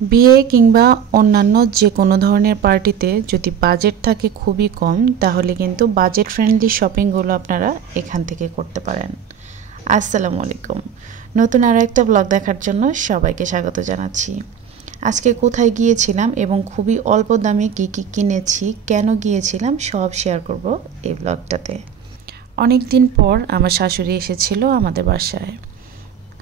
বিয়ে কিংবা অন্যান্য যে কোনো ধরনের পার্টিতে যদি বাজেট থাকে খুবই কম, তাহলে কিন্তু বাজেট ফ্রেন্ডলি শপিংগুলো আপনারা এখান থেকে করতে পারেন। আসসালামু আলাইকুম, নতুন আরও একটা ব্লগ দেখার জন্য সবাইকে স্বাগত জানাচ্ছি। আজকে কোথায় গিয়েছিলাম এবং খুবই অল্প দামে কী কী কিনেছি, কেন গিয়েছিলাম সব শেয়ার করব এই ব্লগটাতে। অনেক দিন পর আমার শাশুড়ি এসেছিল আমাদের বাসায়।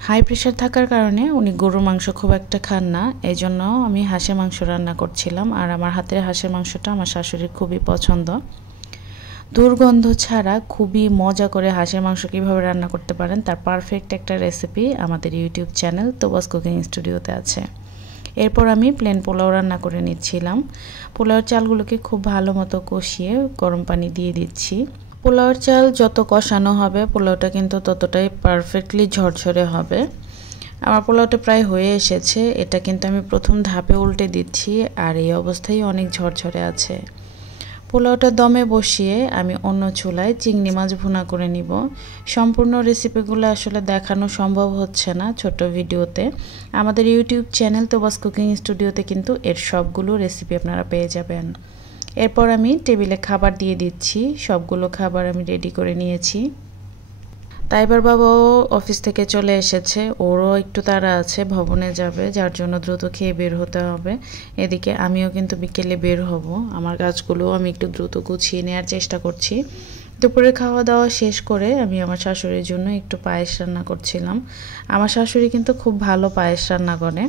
হাই প্রেশার থাকার কারণে উনি গরুর মাংস খুব একটা খান না, এই জন্য আমি হাঁসের মাংস রান্না করছিলাম। আর আমার হাতের হাঁসের মাংসটা আমার শাশুড়ির খুবই পছন্দ। দুর্গন্ধ ছাড়া খুবই মজা করে হাঁসের মাংস কীভাবে রান্না করতে পারেন তার পারফেক্ট একটা রেসিপি আমাদের ইউটিউব চ্যানেল তোবাস কুকিং স্টুডিওতে আছে। এরপর আমি প্লেন পোলাও রান্না করে নিচ্ছিলাম। পোলাওর চালগুলোকে খুব ভালো মতো কষিয়ে গরম পানি দিয়ে দিচ্ছি। পোলাওর চাল যত কষানো হবে পোলাওটা কিন্তু ততটাই পারফেক্টলি ঝরঝরে হবে। আমার পোলাওটা প্রায় হয়ে এসেছে, এটা কিন্তু আমি প্রথম ধাপে উল্টে দিচ্ছি, আর এই অবস্থায় অনেক ঝরঝরে আছে। পোলাওটা দমে বসিয়ে আমি অন্য চুলায় চিংড়ি মাছ ভুনা করে নিব। সম্পূর্ণ রেসিপিগুলো আসলে দেখানো সম্ভব হচ্ছে না ছোট ভিডিওতে। আমাদের ইউটিউব চ্যানেল তোবাস কুকিং স্টুডিওতে কিন্তু এর সবগুলো রেসিপি আপনারা পেয়ে যাবেন। এরপর আমি টেবিলে খাবার দিয়ে দিচ্ছি। সবগুলো খাবার আমি রেডি করে নিয়েছি। তাইবার বাবাও অফিস থেকে চলে এসেছে, ওরও একটু তাড়া আছে, ভবনে যাবে, যার জন্য দ্রুত খেয়ে বের হতে হবে। এদিকে আমিও কিন্তু বিকেলে বের হব, আমার কাজগুলো আমি একটু দ্রুত গুছিয়ে নেওয়ার চেষ্টা করছি। দুপুরে খাওয়া দাওয়া শেষ করে আমি আমার শাশুড়ির জন্য একটু পায়েস রান্না করছিলাম। আমার শাশুড়ি কিন্তু খুব ভালো পায়েস রান্না করে,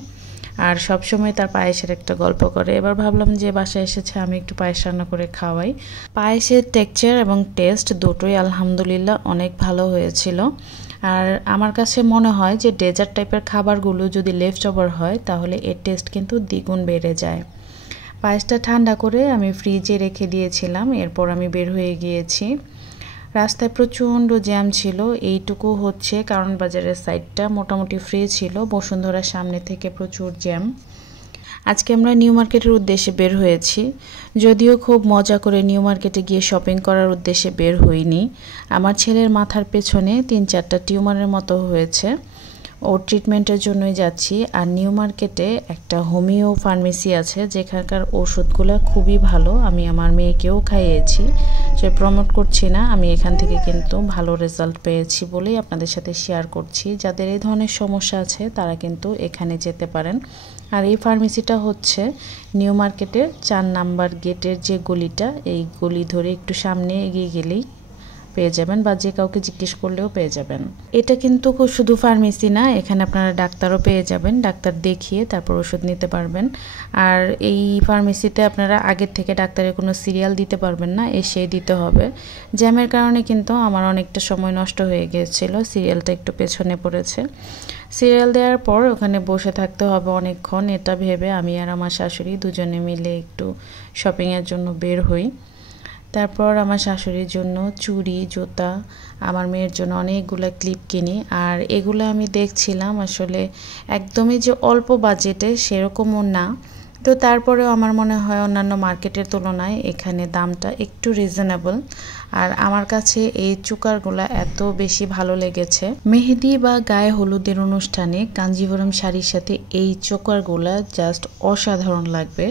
আর সবসময় তার পায়েসের একটা গল্প করে। এবার ভাবলাম যে বাসায় এসেছে আমি একটু পায়েস রান্না করে খাওয়াই। পায়েসের টেক্সচার এবং টেস্ট দুটোই আলহামদুলিল্লাহ অনেক ভালো হয়েছিল। আর আমার কাছে মনে হয় যে ডেজার্ট টাইপের খাবারগুলো যদি লেফট ওভার হয় তাহলে এর টেস্ট কিন্তু দ্বিগুণ বেড়ে যায়। পায়েসটা ঠান্ডা করে আমি ফ্রিজে রেখে দিয়েছিলাম, এরপর আমি বের হয়ে গিয়েছি। রাস্তায় প্রচণ্ড জ্যাম ছিল, এইটুকু হচ্ছে কারণ বাজারের সাইডটা মোটামুটি ফ্রি ছিল। বসুন্ধরার সামনে থেকে প্রচুর জ্যাম। আজকে আমরা নিউ মার্কেটের উদ্দেশ্যে বের হয়েছি, যদিও খুব মজা করে নিউ মার্কেটে গিয়ে শপিং করার উদ্দেশ্যে বের হইনি। আমার ছেলের মাথার পেছনে 3-4টা টিউমারের মতো হয়েছে, ওর ট্রিটমেন্টের জন্যই যাচ্ছি। আর নিউ মার্কেটে একটা হোমিও ফার্মেসি আছে যেখানকার ওষুধগুলো খুবই ভালো, আমি আমার মেয়েকেও খাইয়েছি। সে প্রমোট করছি না, আমি এখান থেকে কিন্তু ভালো রেজাল্ট পেয়েছি বলেই আপনাদের সাথে শেয়ার করছি। যাদের এই ধরনের সমস্যা আছে তারা কিন্তু এখানে যেতে পারেন। আর এই ফার্মেসিটা হচ্ছে নিউ মার্কেটের 4 নাম্বার গেটের যে গলিটা, এই গলি ধরে একটু সামনে এগিয়ে গেলেই পেয়ে যাবেন, বা যে কাউকে জিজ্ঞেস করলেও পেয়ে যাবেন। এটা কিন্তু শুধু ফার্মেসি না, এখানে আপনারা ডাক্তারও পেয়ে যাবেন, ডাক্তার দেখিয়ে তারপর ওষুধ নিতে পারবেন। আর এই ফার্মেসিতে আপনারা আগের থেকে ডাক্তারের কোনো সিরিয়াল দিতে পারবেন না, এসেই দিতে হবে। জ্যামের কারণে কিন্তু আমার অনেকটা সময় নষ্ট হয়ে গিয়েছিল, সিরিয়ালটা একটু পেছনে পড়েছে। সিরিয়াল দেওয়ার পর ওখানে বসে থাকতে হবে অনেকক্ষণ, এটা ভেবে আমি আর আমার শাশুড়ি দুজনে মিলে একটু শপিংয়ের জন্য বের হই। তারপর আমার শাশুড়ির জন্য চুড়ি, জুতা, আমার মেয়ের জন্য অনেকগুলো ক্লিপ কিনি। আর এগুলো আমি দেখছিলাম আসলে একদমই যে অল্প বাজেটে সেরকমও না, তো তারপরেও আমার মনে হয় অন্যান্য মার্কেটের তুলনায় এখানে দামটা একটু রিজনেবল। আর আমার কাছে এই চুকারগুলো এত বেশি ভালো লেগেছে। মেহেদি বা গায়ে হলুদের অনুষ্ঠানে কাঞ্জিভরম শাড়ির সাথে এই চোকারগুলো জাস্ট অসাধারণ লাগবে।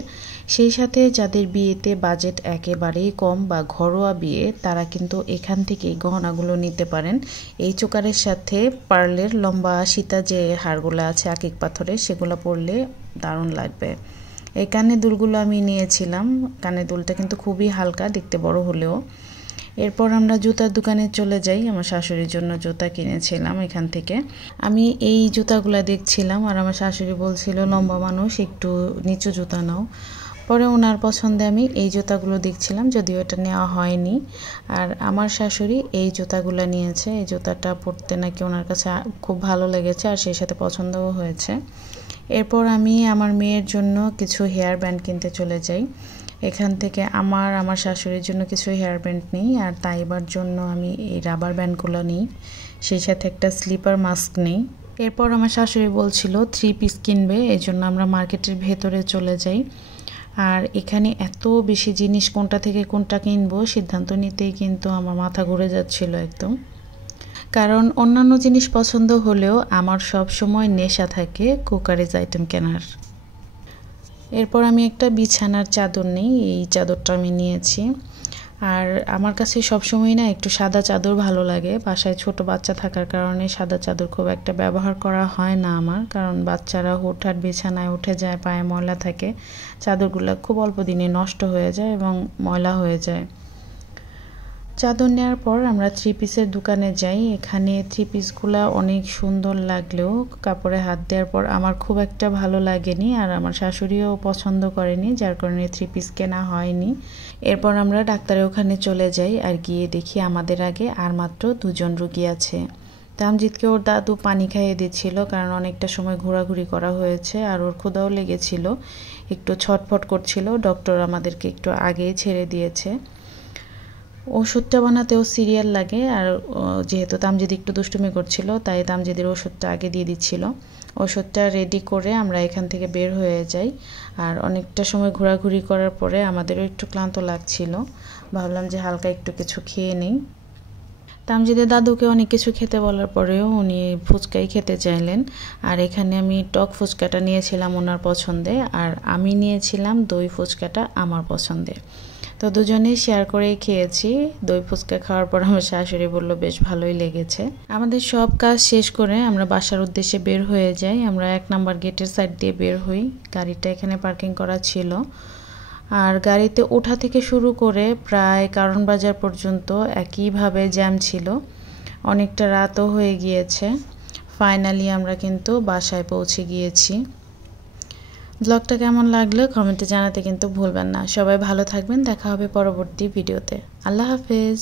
সেই সাথে যাদের বিয়েতে বাজেট একেবারেই কম বা ঘরোয়া বিয়ে, তারা কিন্তু এখান থেকেই গহনাগুলো নিতে পারেন। এই চোকারের সাথে পার্লের লম্বা সীতা যে হারগুলো আছে আকিক পাথরের, সেগুলো পরলে দারুণ লাগবে। এই কানের দুলগুলো আমি নিয়েছিলাম, কানের দুলটা কিন্তু খুবই হালকা, দেখতে বড় হলেও। এরপর আমরা জুতার দোকানে চলে যাই, আমার শাশুড়ির জন্য জুতা কিনেছিলাম এখান থেকে। আমি এই জুতাগুলো দেখছিলাম আর আমার শাশুড়ি বলছিল লম্বা মানুষ একটু নিচু জুতা নাও। পরে ওনার পছন্দে আমি এই জুতাগুলো দেখছিলাম, যদিও এটা নেওয়া হয়নি। আর আমার শাশুড়ি এই জুতাগুলো নিয়েছে, এই জুতাটা পরতে নাকি ওনার কাছে খুব ভালো লেগেছে আর সেই সাথে পছন্দও হয়েছে। এরপর আমি আমার মেয়ের জন্য কিছু হেয়ার ব্যান্ড কিনতে চলে যাই। এখান থেকে আমার শাশুড়ির জন্য কিছু হেয়ার ব্যান্ড নিই, আর তাইবার জন্য আমি এই রাবার ব্যান্ডগুলো নিই, সেই সাথে একটা স্লিপার মাস্ক নিই। এরপর আমার শাশুড়ি বলছিল 3 পিস কিনবে, এই জন্য আমরা মার্কেটের ভেতরে চলে যাই। আর এখানে এত বেশি জিনিস কোনটা থেকে কোনটা কিনবো সিদ্ধান্ত নিতেই কিন্তু আমার মাথা ঘুরে যাচ্ছিল একদম। কারণ অন্যান্য জিনিস পছন্দ হলেও আমার সব সময় নেশা থাকে কুকারিজ আইটেম কেনার। এরপর আমি একটা বিছানার চাদর নিই, এই চাদরটা আমি নিয়েছি। আর আমার কাছে সবসময় না একটু সাদা চাদর ভালো লাগে। বাসায় ছোট বাচ্চা থাকার কারণে সাদা চাদর খুব একটা ব্যবহার করা হয় না আমার, কারণ বাচ্চারা হুটহাট বিছানায় উঠে যায়, পায়ে ময়লা থাকে, চাদরগুলো খুব অল্প দিনে নষ্ট হয়ে যায় এবং ময়লা হয়ে যায়। চাদর নেওয়ার পর আমরা থ্রি পিসের দোকানে যাই। এখানে থ্রি পিসগুলো অনেক সুন্দর লাগলেও কাপড়ে হাত দেওয়ার পর আমার খুব একটা ভালো লাগেনি, আর আমার শাশুড়িও পছন্দ করেনি, যার কারণে থ্রি পিস কেনা হয়নি। এরপর আমরা ডাক্তারের ওখানে চলে যাই, আর গিয়ে দেখি আমাদের আগে আর মাত্র 2 জন রোগী আছে। তামজিদকে ওর দাদু পানি খাইয়ে দিচ্ছিল, কারণ অনেকটা সময় ঘোরাঘুরি করা হয়েছে আর ওর ক্ষুধাও লেগেছিল, একটু ছটফট করছিল। ডক্টর আমাদেরকে একটু আগেই ছেড়ে দিয়েছে। ওষুধটা বানাতেও সিরিয়াল লাগে, আর যেহেতু তামজিদ একটু দুষ্টুমি করছিল তাই তামজিদের ওষুধটা আগে দিয়ে দিচ্ছিল। ওষুধটা রেডি করে আমরা এখান থেকে বের হয়ে যাই। আর অনেকটা সময় ঘোরাঘুরি করার পরে আমাদেরও একটু ক্লান্ত লাগছিল, ভাবলাম যে হালকা একটু কিছু খেয়ে নিই। তামজিদের দাদুকে অনেক কিছু খেতে বলার পরেও উনি ফুচকাই খেতে চাইলেন। আর এখানে আমি টক ফুচকাটা নিয়েছিলাম ওনার পছন্দে, আর আমি নিয়েছিলাম দই ফুচকাটা আমার পছন্দে। তো দুজনেই শেয়ার করেই খেয়েছি। দই ফুচকা খাওয়ার পর আমার শাশুড়ি বলল বেশ ভালোই লেগেছে। আমাদের সব কাজ শেষ করে আমরা বাসার উদ্দেশ্যে বের হয়ে যাই। আমরা 1 নম্বর গেটের সাইড দিয়ে বের হই, গাড়িটা এখানে পার্কিং করা ছিল। আর গাড়িতে ওঠা থেকে শুরু করে প্রায় কারণ বাজার পর্যন্ত একইভাবে জ্যাম ছিল। অনেকটা রাতও হয়ে গিয়েছে। ফাইনালি আমরা কিন্তু বাসায় পৌঁছে গিয়েছি। ব্লগটা কেমন লাগলো কমেন্টে জানাতে কিন্তু ভুলবেন না। সবাই ভালো থাকবেন, দেখা হবে পরবর্তী ভিডিওতে। আল্লাহ হাফেজ।